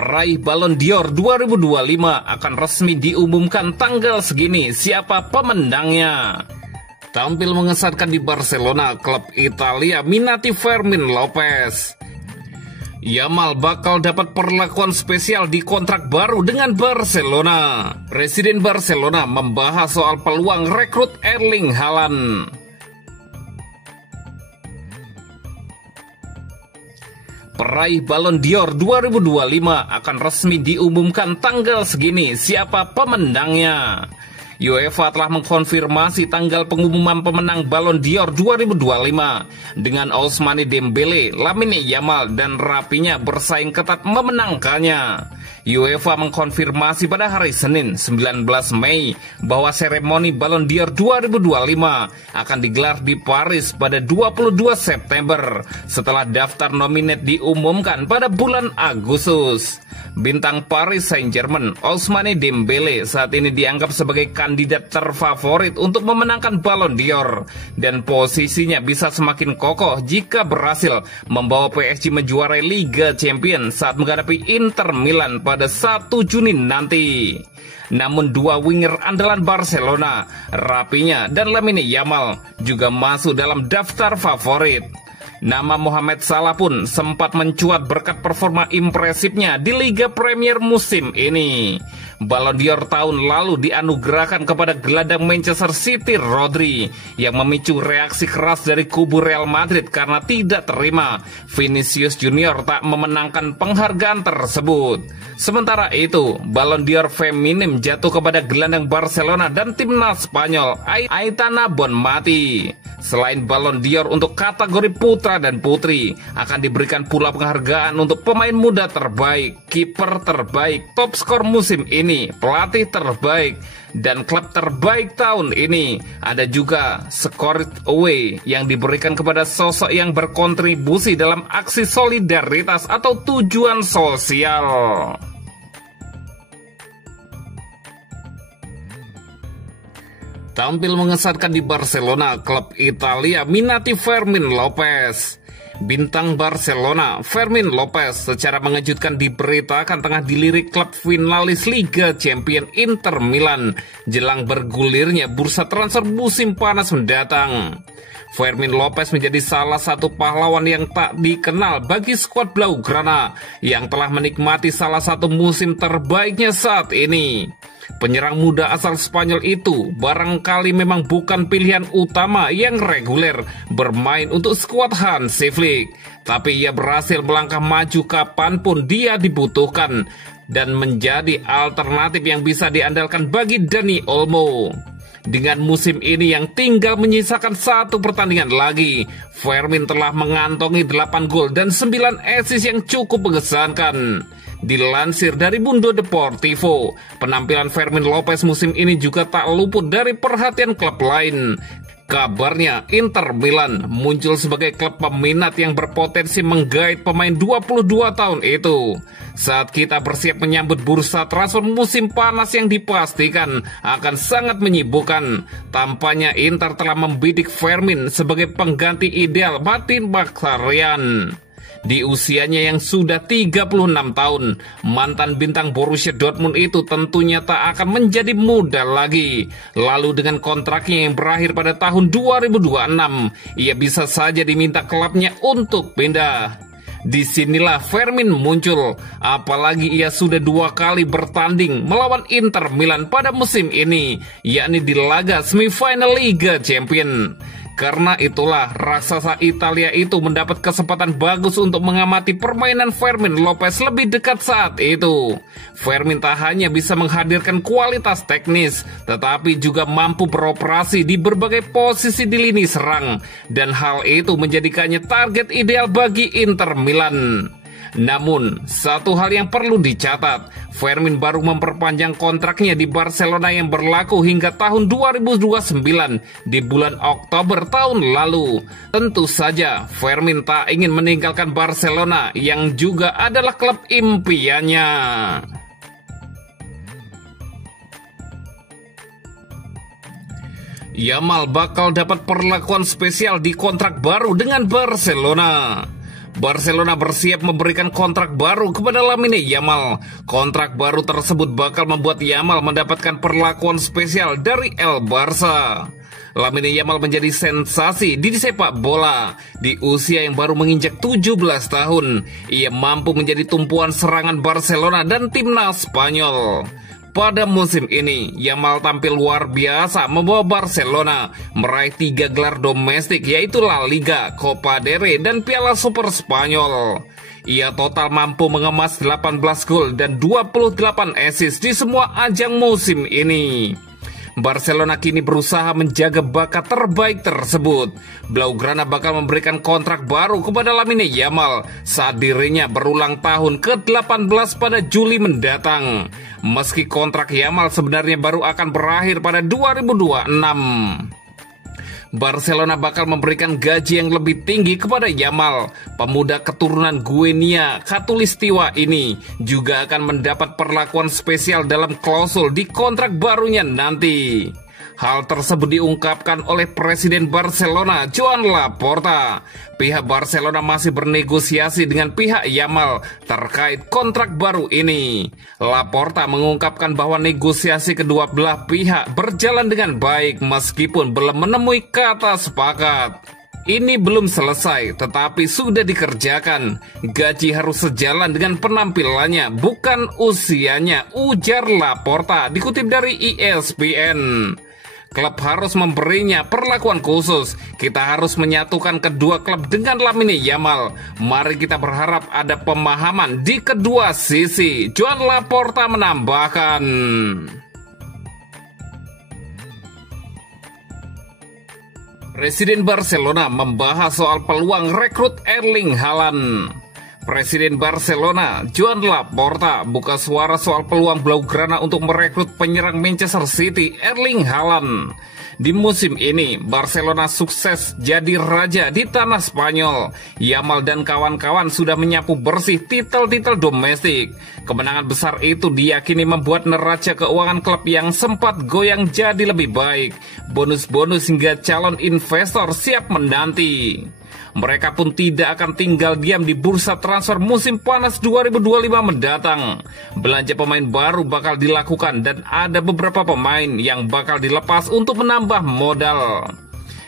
Peraih Ballon d'Or 2025 akan resmi diumumkan tanggal segini siapa pemenangnya. Tampil mengesankan di Barcelona, klub Italia minati Fermin Lopez. Yamal bakal dapat perlakuan spesial di kontrak baru dengan Barcelona. Presiden Barcelona membahas soal peluang rekrut Erling Haaland. Peraih Ballon d'Or 2025 akan resmi diumumkan tanggal segini siapa pemenangnya. UEFA telah mengkonfirmasi tanggal pengumuman pemenang Ballon d'Or 2025 dengan Ousmane Dembele, Lamine Yamal, dan Rafinha bersaing ketat memenangkannya. UEFA mengkonfirmasi pada hari Senin 19 Mei bahwa seremoni Ballon d'Or 2025 akan digelar di Paris pada 22 September setelah daftar nominat diumumkan pada bulan Agustus. Bintang Paris Saint-Germain, Ousmane Dembele, saat ini dianggap sebagai kandidat terfavorit untuk memenangkan Ballon d'Or, dan posisinya bisa semakin kokoh jika berhasil membawa PSG menjuarai Liga Champions saat menghadapi Inter Milan pada 1 Juni nanti. Namun dua winger andalan Barcelona, Rafinha dan Lamine Yamal, juga masuk dalam daftar favorit. Nama Mohamed Salah pun sempat mencuat berkat performa impresifnya di Liga Premier musim ini. Ballon d'Or tahun lalu dianugerahkan kepada gelandang Manchester City Rodri yang memicu reaksi keras dari kubu Real Madrid karena tidak terima Vinicius Junior tak memenangkan penghargaan tersebut. Sementara itu, Ballon d'Or feminim jatuh kepada gelandang Barcelona dan timnas Spanyol Aitana Bonmati. Selain Ballon d'Or untuk kategori putra dan putri, akan diberikan pula penghargaan untuk pemain muda terbaik, kiper terbaik, top skor musim ini, pelatih terbaik, dan klub terbaik tahun ini. Ada juga Scored Away yang diberikan kepada sosok yang berkontribusi dalam aksi solidaritas atau tujuan sosial. Tampil mengesankan di Barcelona, klub Italia minati Fermin Lopez. Bintang Barcelona, Fermin Lopez, secara mengejutkan diberitakan tengah dilirik klub finalis Liga Champions Inter Milan jelang bergulirnya bursa transfer musim panas mendatang. Fermin Lopez menjadi salah satu pahlawan yang tak dikenal bagi skuad Blaugrana yang telah menikmati salah satu musim terbaiknya saat ini. Penyerang muda asal Spanyol itu barangkali memang bukan pilihan utama yang reguler bermain untuk skuad Hansi Flick, tapi ia berhasil melangkah maju kapanpun dia dibutuhkan dan menjadi alternatif yang bisa diandalkan bagi Dani Olmo. Dengan musim ini yang tinggal menyisakan satu pertandingan lagi, Fermin telah mengantongi 8 gol dan 9 assist yang cukup mengesankan. Dilansir dari Mundo Deportivo, penampilan Fermin Lopez musim ini juga tak luput dari perhatian klub lain. Kabarnya Inter Milan muncul sebagai klub peminat yang berpotensi menggait pemain 22 tahun itu. Saat kita bersiap menyambut bursa transfer musim panas yang dipastikan akan sangat menyibukkan, tampaknya Inter telah membidik Fermin sebagai pengganti ideal Martin Mkhitaryan. Di usianya yang sudah 36 tahun, mantan bintang Borussia Dortmund itu tentunya tak akan menjadi muda lagi. Lalu dengan kontraknya yang berakhir pada tahun 2026, ia bisa saja diminta klubnya untuk pindah. Disinilah Fermin muncul, apalagi ia sudah 2 kali bertanding melawan Inter Milan pada musim ini, yakni di laga semifinal Liga Champions. Karena itulah raksasa Italia itu mendapat kesempatan bagus untuk mengamati permainan Fermin Lopez lebih dekat saat itu. Fermin tak hanya bisa menghadirkan kualitas teknis, tetapi juga mampu beroperasi di berbagai posisi di lini serang, dan hal itu menjadikannya target ideal bagi Inter Milan. Namun, satu hal yang perlu dicatat, Fermin baru memperpanjang kontraknya di Barcelona yang berlaku hingga tahun 2029 di bulan Oktober tahun lalu. Tentu saja, Fermin tak ingin meninggalkan Barcelona yang juga adalah klub impiannya. Yamal bakal dapat perlakuan spesial di kontrak baru dengan Barcelona. Barcelona bersiap memberikan kontrak baru kepada Lamine Yamal. Kontrak baru tersebut bakal membuat Yamal mendapatkan perlakuan spesial dari El Barça. Lamine Yamal menjadi sensasi di sepak bola. Di usia yang baru menginjak 17 tahun, ia mampu menjadi tumpuan serangan Barcelona dan timnas Spanyol. Pada musim ini, Yamal tampil luar biasa membawa Barcelona meraih 3 gelar domestik, yaitu La Liga, Copa del Rey, dan Piala Super Spanyol. Ia total mampu mengemas 18 gol dan 28 assist di semua ajang musim ini. Barcelona kini berusaha menjaga bakat terbaik tersebut. Blaugrana bakal memberikan kontrak baru kepada Lamine Yamal saat dirinya berulang tahun ke-18 pada Juli mendatang. Meski kontrak Yamal sebenarnya baru akan berakhir pada 2026. Barcelona bakal memberikan gaji yang lebih tinggi kepada Yamal. Pemuda keturunan Guinea Khatulistiwa ini juga akan mendapat perlakuan spesial dalam klausul di kontrak barunya nanti. Hal tersebut diungkapkan oleh Presiden Barcelona, Joan Laporta. Pihak Barcelona masih bernegosiasi dengan pihak Yamal terkait kontrak baru ini. Laporta mengungkapkan bahwa negosiasi kedua belah pihak berjalan dengan baik meskipun belum menemui kata sepakat. Ini belum selesai, tetapi sudah dikerjakan. Gaji harus sejalan dengan penampilannya, bukan usianya, ujar Laporta, dikutip dari ESPN. Klub harus memberinya perlakuan khusus. Kita harus menyatukan kedua klub dengan Lamine Yamal. Mari kita berharap ada pemahaman di kedua sisi, Joan Laporta menambahkan. Presiden Barcelona membahas soal peluang rekrut Erling Haaland. Presiden Barcelona, Joan Laporta, buka suara soal peluang Blaugrana untuk merekrut penyerang Manchester City, Erling Haaland. Di musim ini, Barcelona sukses jadi raja di tanah Spanyol. Yamal dan kawan-kawan sudah menyapu bersih titel-titel domestik. Kemenangan besar itu diyakini membuat neraca keuangan klub yang sempat goyang jadi lebih baik. Bonus-bonus hingga calon investor siap menanti. Mereka pun tidak akan tinggal diam di bursa transfer musim panas 2025 mendatang. Belanja pemain baru bakal dilakukan dan ada beberapa pemain yang bakal dilepas untuk menambah modal.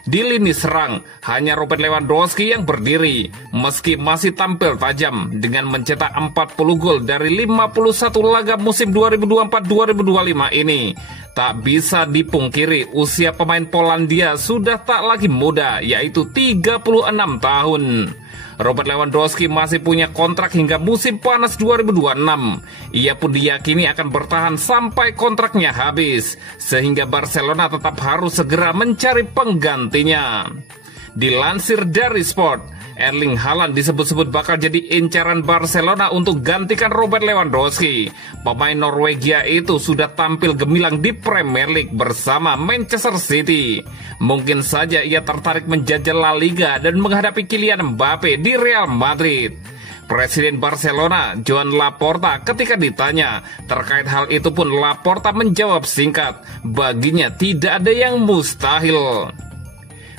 Di lini serang, hanya Robert Lewandowski yang berdiri, meski masih tampil tajam dengan mencetak 40 gol dari 51 laga musim 2024-2025 ini. Tak bisa dipungkiri, usia pemain Polandia sudah tak lagi muda, yaitu 36 tahun. Robert Lewandowski masih punya kontrak hingga musim panas 2026. Ia pun diyakini akan bertahan sampai kontraknya habis, sehingga Barcelona tetap harus segera mencari penggantinya. Dilansir dari Sport, Erling Haaland disebut-sebut bakal jadi incaran Barcelona untuk gantikan Robert Lewandowski. Pemain Norwegia itu sudah tampil gemilang di Premier League bersama Manchester City. Mungkin saja ia tertarik menjajal La Liga dan menghadapi Kylian Mbappe di Real Madrid. Presiden Barcelona, Joan Laporta, ketika ditanya terkait hal itu pun Laporta menjawab singkat, baginya tidak ada yang mustahil.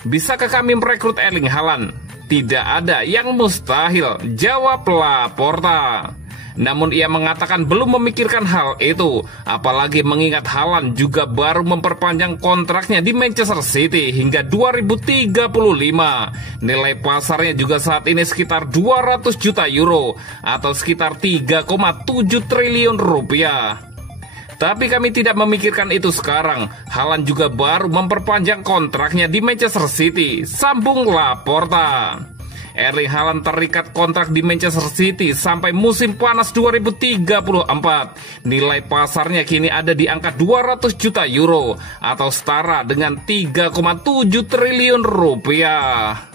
Bisakah kami merekrut Erling Haaland? Tidak ada yang mustahil, jawab Laporta. Namun ia mengatakan belum memikirkan hal itu, apalagi mengingat Haaland juga baru memperpanjang kontraknya di Manchester City hingga 2035. Nilai pasarnya juga saat ini sekitar 200 juta euro atau sekitar 3,7 triliun rupiah. Tapi kami tidak memikirkan itu sekarang. Haaland juga baru memperpanjang kontraknya di Manchester City, sambung Laporta. Erling Haaland terikat kontrak di Manchester City sampai musim panas 2034. Nilai pasarnya kini ada di angka 200 juta euro atau setara dengan 3,7 triliun rupiah.